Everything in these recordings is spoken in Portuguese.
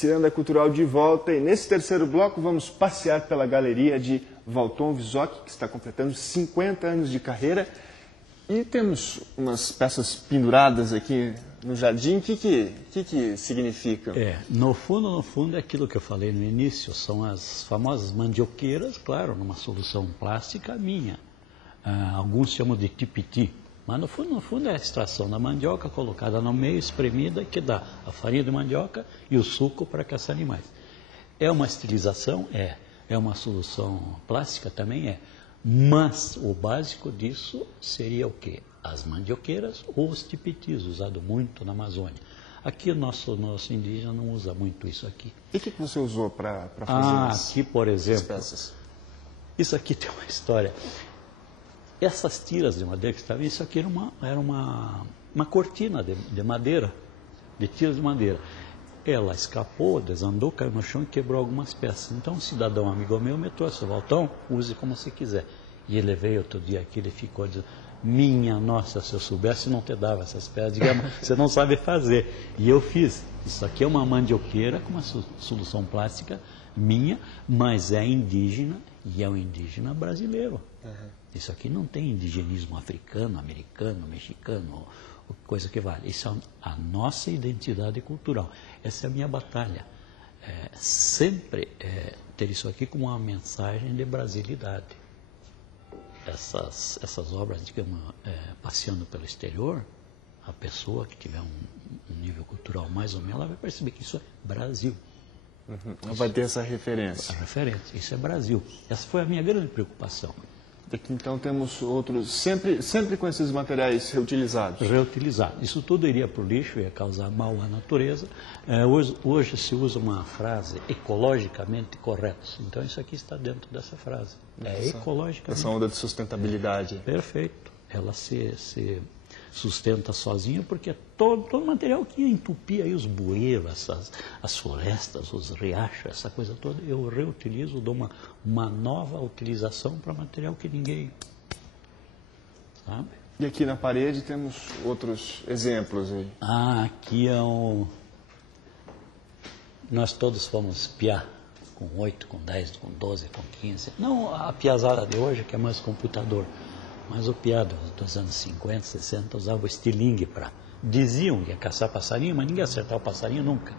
Ciranda Cultural de volta, e nesse terceiro bloco vamos passear pela galeria de Valton Visoc, que está completando 50 anos de carreira. E temos umas peças penduradas aqui no jardim. O que significam? No fundo, é aquilo que eu falei no início, são as famosas mandioqueiras, claro, numa solução plástica minha. Alguns chamam de tipiti, mas no fundo é a extração da mandioca colocada no meio, espremida, que dá a farinha de mandioca e o suco para caçar animais. É uma estilização? É uma solução plástica? Também é. Mas o básico disso seria o quê? As mandioqueiras ou os tipitis, usado muito na Amazônia. Aqui o nosso indígena não usa muito isso aqui. E o que você usou para fazer aqui, por exemplo, peças? Isso aqui tem uma história. Essas tiras de madeira que estavam, isso aqui era uma cortina de madeira, de tiras de madeira. Ela escapou, desandou, caiu no chão e quebrou algumas peças. Então, um cidadão amigo meu me trouxe, Valtão, use como você quiser. E ele veio outro dia aqui, ele ficou dizendo, minha nossa, se eu soubesse não te dava essas peças. Digamos, você não sabe fazer. E eu fiz. Isso aqui é uma mandioqueira com uma solução plástica minha, mas é indígena e é um indígena brasileiro. Isso aqui não tem indigenismo africano, americano, mexicano, coisa que vale. Isso é a nossa identidade cultural. Essa é a minha batalha. Sempre ter isso aqui como uma mensagem de brasilidade. Essas obras, digamos, passeando pelo exterior, a pessoa que tiver um nível cultural mais ou menos, ela vai perceber que isso é Brasil. Ela vai ter essa referência. A referência, isso é Brasil. Essa foi a minha grande preocupação. Aqui então temos outros, sempre com esses materiais reutilizados. Reutilizados. Isso tudo iria para o lixo, ia causar mal à natureza. Hoje se usa uma frase ecologicamente correto. Então isso aqui está dentro dessa frase. Ecologicamente. Essa onda de sustentabilidade. Perfeito. Ela se sustenta sozinha porque todo material que ia entupir aí os bueiros, as florestas, os riachos, essa coisa toda, eu reutilizo, dou uma nova utilização para material que ninguém sabe. E aqui na parede temos outros exemplos aí. Aqui é nós todos fomos piá, com 8, com 10, com 12, com 15. Não a piazada de hoje, que é mais computador. Mas o piá dos anos 50, 60 usava o estilingue para... Diziam que ia caçar passarinho, mas ninguém acertava o passarinho nunca.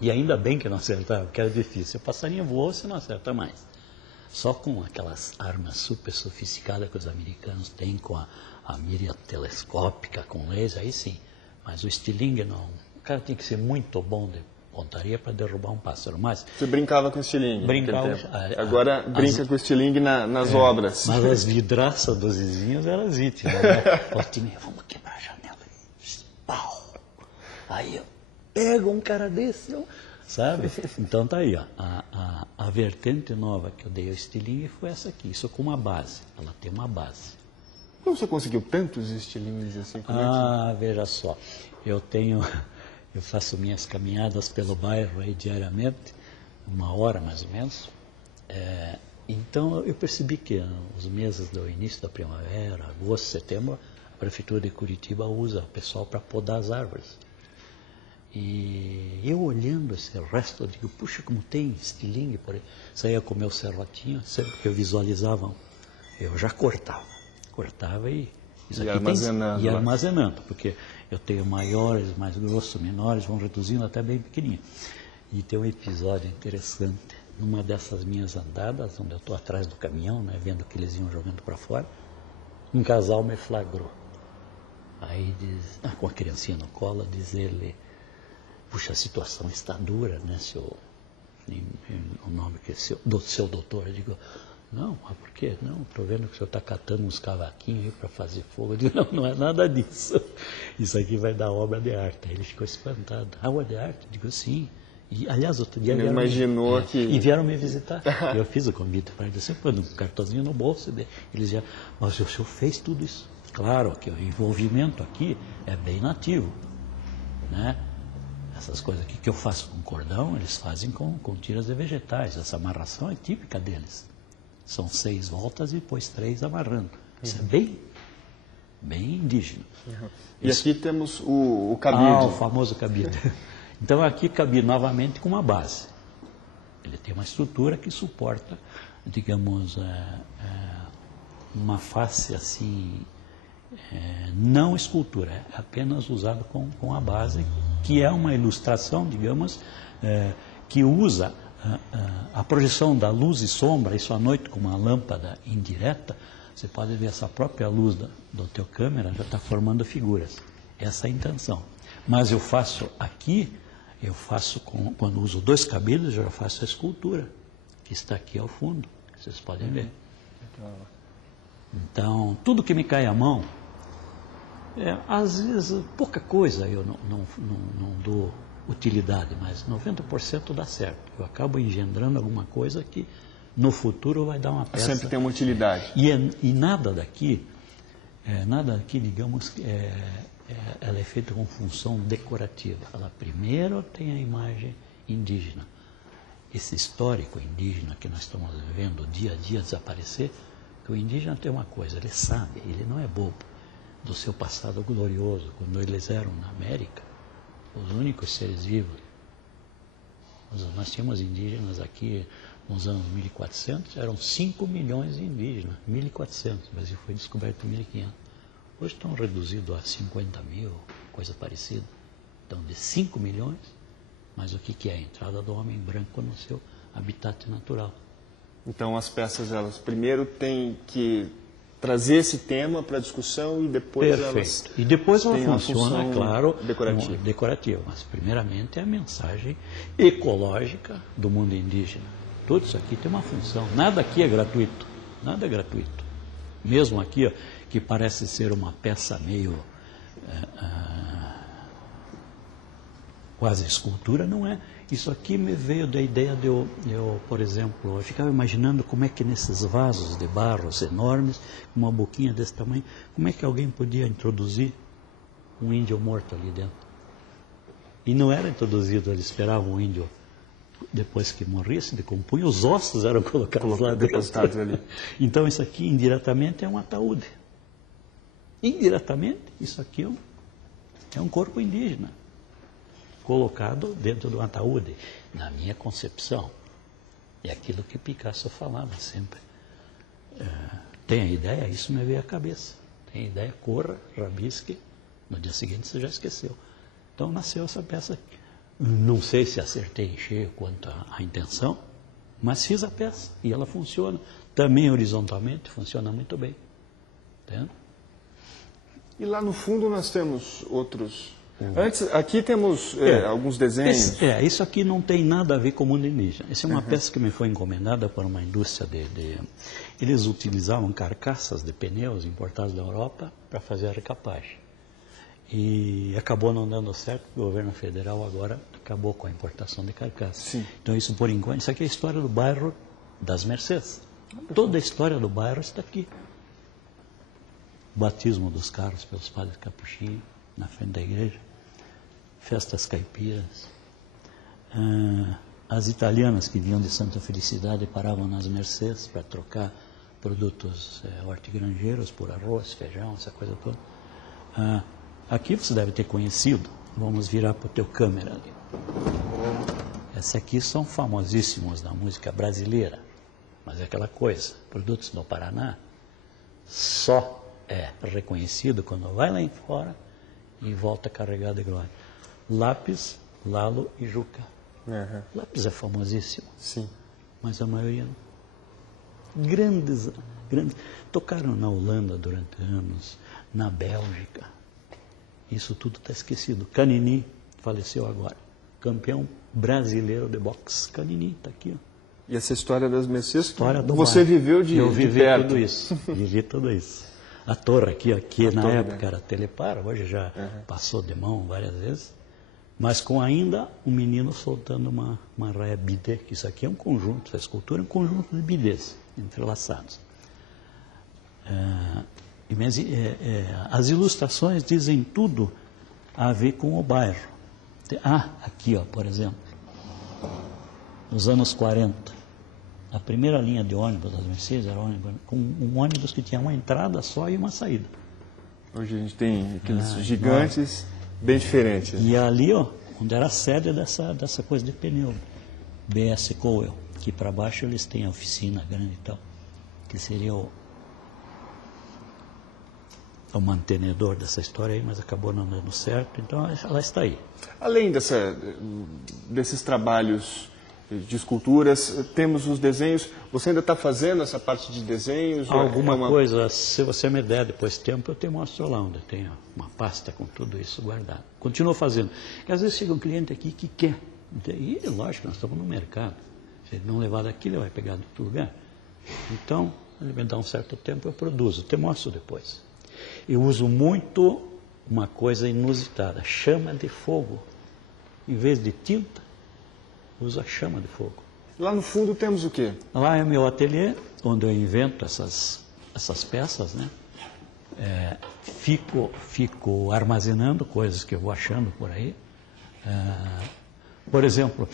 E ainda bem que não acertava, porque era difícil. O passarinho voou, você não acerta mais. Só com aquelas armas super sofisticadas que os americanos têm, com a mira telescópica, com laser, aí sim. Mas o estilingue não. O cara tinha que ser muito bom de pontaria para derrubar um pássaro. Mas você brincava com estilingue? Brincava. Agora brinca com estilingue nas obras. Mas as vidraças dos vizinhos eram vítimas, né? Vamos quebrar a janela. Pau! Aí eu pego um cara desse, sabe? Então tá aí, ó. A vertente nova que eu dei ao estilingue foi essa aqui. Isso com uma base. Ela tem uma base. Como você conseguiu tantos estilingues assim? Veja só. Eu faço minhas caminhadas pelo bairro aí diariamente, 1 hora mais ou menos. Então eu percebi que os meses do início da primavera, agosto, setembro, a Prefeitura de Curitiba usa o pessoal para podar as árvores. E eu olhando esse resto, eu digo, puxa, como tem estilingue por aí. Saía com o meu serrotinho, sempre que eu visualizava, eu já cortava e armazenando, porque eu tenho maiores, mais grossos, menores, vão reduzindo até bem pequenininho. E tem um episódio interessante, numa dessas minhas andadas, onde eu estou atrás do caminhão, né, vendo que eles iam jogando para fora, um casal me flagrou. Aí diz, com a criancinha no colo, diz ele, puxa, a situação está dura, né, o nome que é seu doutor. Eu digo, não, mas por quê? Não, estou vendo que o senhor está catando uns cavaquinhos aí para fazer fogo. Eu digo, não é nada disso. Isso aqui vai dar obra de arte. Aí ele ficou espantado. Obra de arte? Eu digo, sim. E, aliás, outro dia e vieram me visitar. E eu fiz o convite para eles, sempre um cartãozinho no bolso. Eles já, mas o senhor fez tudo isso. Claro que o envolvimento aqui é bem nativo, né? Essas coisas aqui que eu faço com cordão, eles fazem com tiras de vegetais. Essa amarração é típica deles. São 6 voltas e depois 3 amarrando. Isso é bem indígena. E aqui temos o cabide. O famoso cabide. Então aqui cabe novamente com uma base. Ele tem uma estrutura que suporta, digamos, uma face assim, não escultura, é apenas usado com a base, que é uma ilustração, digamos, que usa a projeção da luz e sombra, isso à noite com uma lâmpada indireta, você pode ver essa própria luz do teu câmera já está formando figuras. Essa é a intenção. Mas eu faço aqui, quando uso 2 cabelos, eu já faço a escultura, que está aqui ao fundo, que vocês podem ver. Então, tudo que me cai à mão, às vezes, pouca coisa eu não dou utilidade, mas 90% dá certo. Eu acabo engendrando alguma coisa que no futuro vai dar uma peça. Sempre tem uma utilidade. E nada daqui, digamos, ela é feita com função decorativa. Ela primeiro tem a imagem indígena. Esse histórico indígena que nós estamos vendo dia a dia desaparecer, que o indígena tem uma coisa, ele sabe, ele não é bobo, do seu passado glorioso, quando eles eram na América, os únicos seres vivos. Nós tínhamos indígenas aqui nos anos 1400, eram 5 milhões de indígenas, 1400, o Brasil foi descoberto em 1500. Hoje estão reduzidos a 50 mil, coisa parecida. Então, de 5 milhões, mas o que é a entrada do homem branco no seu habitat natural. Então, as peças, elas primeiro têm que trazer esse tema para a discussão e depois elas... E depois ela funciona, claro, decorativa. Mas, primeiramente, é a mensagem ecológica do mundo indígena. Tudo isso aqui tem uma função. Nada aqui é gratuito. Nada é gratuito. Mesmo aqui, ó, que parece ser uma peça meio quase escultura, não é. Isso aqui me veio da ideia de eu, por exemplo, eu ficava imaginando como é que nesses vasos de barros enormes, com uma boquinha desse tamanho, como é que alguém podia introduzir um índio morto ali dentro. E não era introduzido, eles esperavam o índio, depois que morria, se decompunha, os ossos eram colocados lá dentro. Ali. Então isso aqui indiretamente é um ataúde. Indiretamente, isso aqui é um corpo indígena, colocado dentro de um ataúde, na minha concepção. É aquilo que Picasso falava sempre. Tem a ideia, isso me veio à cabeça. Tem a ideia, corra, rabisque, no dia seguinte você já esqueceu. Então nasceu essa peça aqui. Não sei se acertei em cheio quanto à intenção, mas fiz a peça e ela funciona. Também horizontalmente funciona muito bem. Entende? E lá no fundo nós temos outros... Antes, aqui temos alguns desenhos. Isso aqui não tem nada a ver com o mundo indígena. Essa é uma peça que me foi encomendada por uma indústria Eles utilizavam carcaças de pneus importados da Europa para fazer a recapagem. E acabou não dando certo, porque o governo federal agora acabou com a importação de carcaças. Sim. Então isso por enquanto, isso aqui é a história do bairro das Mercês. Toda a história do bairro está aqui. O batismo dos carros pelos padres capuchinhos na frente da igreja. Festas caipiras. As italianas que vinham de Santa Felicidade paravam nas Mercês para trocar produtos hortigranjeiros por arroz, feijão, essa coisa toda. Aqui você deve ter conhecido. Vamos virar para o teu câmera ali. Esses aqui são famosíssimos na música brasileira. Mas é aquela coisa, produtos do Paraná só é reconhecido quando vai lá em fora e volta carregado de glória. Lápis, Lalo e Juca. Lápis é famosíssimo. Sim. Mas a maioria não. Grandes. Tocaram na Holanda durante anos, na Bélgica. Isso tudo está esquecido. Canini faleceu agora. Campeão brasileiro de boxe. Canini está aqui, ó. E essa história das Mercês, você viveu de perto. Eu vivi tudo isso. Vivi tudo isso. A torre aqui na época era Telepar, hoje já passou de mão várias vezes, mas com ainda um menino soltando uma raia bidê, que isso aqui é um conjunto, a escultura é um conjunto de bidês entrelaçados. As ilustrações dizem tudo a ver com o bairro. Aqui, ó, por exemplo, nos anos 40, a primeira linha de ônibus das Mercês era um ônibus que tinha uma entrada só e uma saída. Hoje a gente tem aqueles gigantes bem diferentes. E ali, ó, onde era a sede dessa coisa de pneu, BS Cowell. Aqui para baixo eles têm a oficina grande e tal, que seria o mantenedor dessa história aí, mas acabou não dando certo, então ela está aí. Além desses trabalhos de esculturas, temos os desenhos. Você ainda está fazendo essa parte de desenhos? Alguma coisa, se você me der depois tempo, eu te mostro lá onde tem uma pasta com tudo isso guardado. Continuo fazendo. Porque às vezes chega um cliente aqui que quer. E lógico, nós estamos no mercado. Se ele não levar daqui, ele vai pegar de outro lugar. Então, ele me dá um certo tempo, eu produzo. Te mostro depois. Eu uso muito uma coisa inusitada, chama de fogo. Em vez de tinta, uso a chama de fogo. Lá no fundo temos o quê? Lá é meu ateliê, onde eu invento essas peças, né? Fico armazenando coisas que eu vou achando por aí. Por exemplo,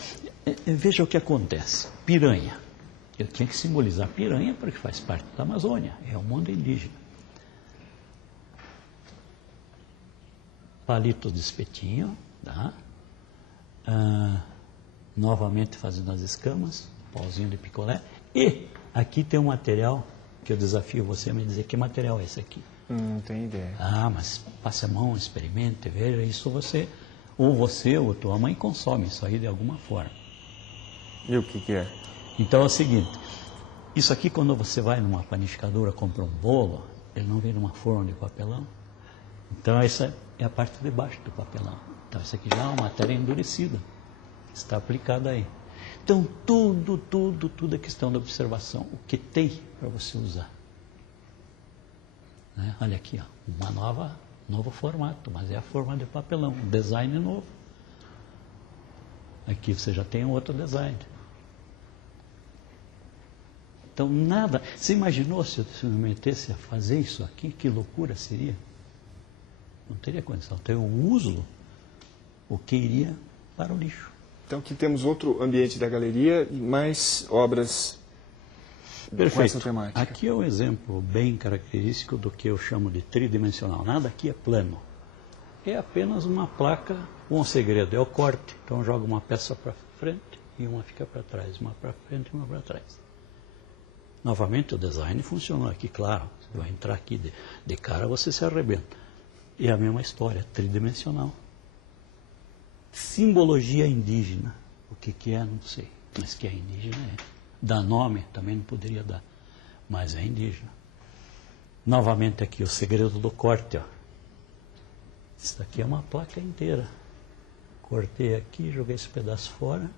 veja o que acontece. Piranha. Eu tinha que simbolizar piranha porque faz parte da Amazônia, é o mundo indígena. Palito de espetinho, tá? Novamente fazendo as escamas, pauzinho de picolé. E aqui tem um material que eu desafio você a me dizer que material é esse aqui. Não tenho ideia. Mas passe a mão, experimente, veja, isso ou tua mãe consome isso aí de alguma forma. E o que é? Então é o seguinte, isso aqui quando você vai numa panificadora, compra um bolo, ele não vem numa forma de papelão. Então essa é a parte de baixo do papelão. Então isso aqui já é uma matéria endurecida, está aplicada aí. Então tudo é questão da observação, o que tem para você usar. Né? Olha aqui, ó, novo formato, mas é a forma de papelão, um design novo. Aqui você já tem outro design. Então nada, você imaginou se eu me metesse a fazer isso aqui, que loucura seria? Não teria condição. Então eu uso o que iria para o lixo. Então aqui temos outro ambiente da galeria e mais obras com essa temática. Aqui é um exemplo bem característico do que eu chamo de tridimensional. Nada aqui é plano. É apenas uma placa com um segredo, é o corte. Então eu jogo uma peça para frente e uma fica para trás, uma para frente e uma para trás. Novamente o design funcionou aqui, claro. Você vai entrar aqui de cara, você se arrebenta. E é a mesma história, tridimensional. Simbologia indígena. O que é, não sei. Mas que é indígena é. Dá nome, também não poderia dar. Mas é indígena. Novamente aqui, o segredo do corte. Ó. Isso daqui é uma placa inteira. Cortei aqui, joguei esse pedaço fora.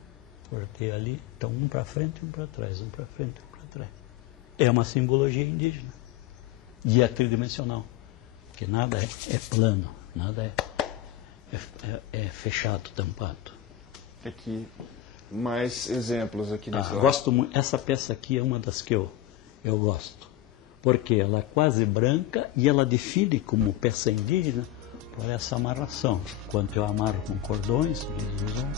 Cortei ali. Então, um para frente e um para trás. Um para frente e um para trás. É uma simbologia indígena. E é tridimensional. Porque nada é plano. Nada é fechado, tampado. Aqui, mais exemplos aqui nesse lado. Gosto muito. Essa peça aqui é uma das que eu gosto. Porque ela é quase branca e ela define como peça indígena por essa amarração. Enquanto eu amarro com cordões, eles usam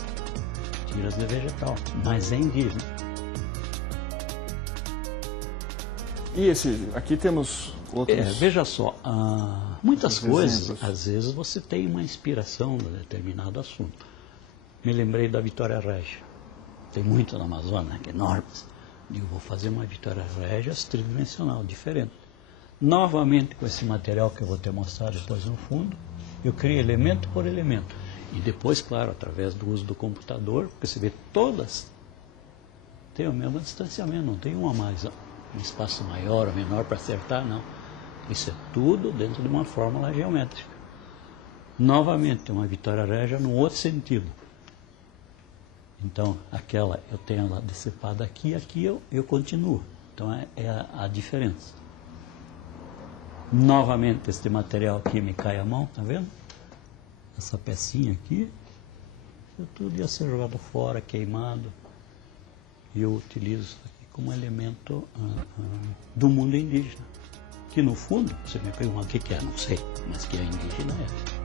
tiras de vegetal. Mas é indígena. E aqui temos outros... veja só, muitas coisas, exemplos. Às vezes você tem uma inspiração de determinado assunto. Me lembrei da Vitória Régia. Tem muito na Amazônia, que é enormes. Digo, vou fazer uma Vitória Régia tridimensional, diferente. Novamente com esse material que eu vou te mostrar depois no fundo, eu crio elemento por elemento. E depois, claro, através do uso do computador, porque você vê todas tem o mesmo distanciamento, não tem uma mais... um espaço maior ou menor para acertar, não. Isso é tudo dentro de uma fórmula geométrica. Novamente, uma Vitória Régia num outro sentido. Então, aquela eu tenho ela dissipada aqui, aqui eu continuo. Então, é a diferença. Novamente, este material aqui me cai a mão, tá vendo? Essa pecinha aqui, tudo ia ser jogado fora, queimado. E eu utilizo isso aqui como elemento do mundo indígena. Que no fundo, você me pergunta o que é, não sei, mas que é indígena é.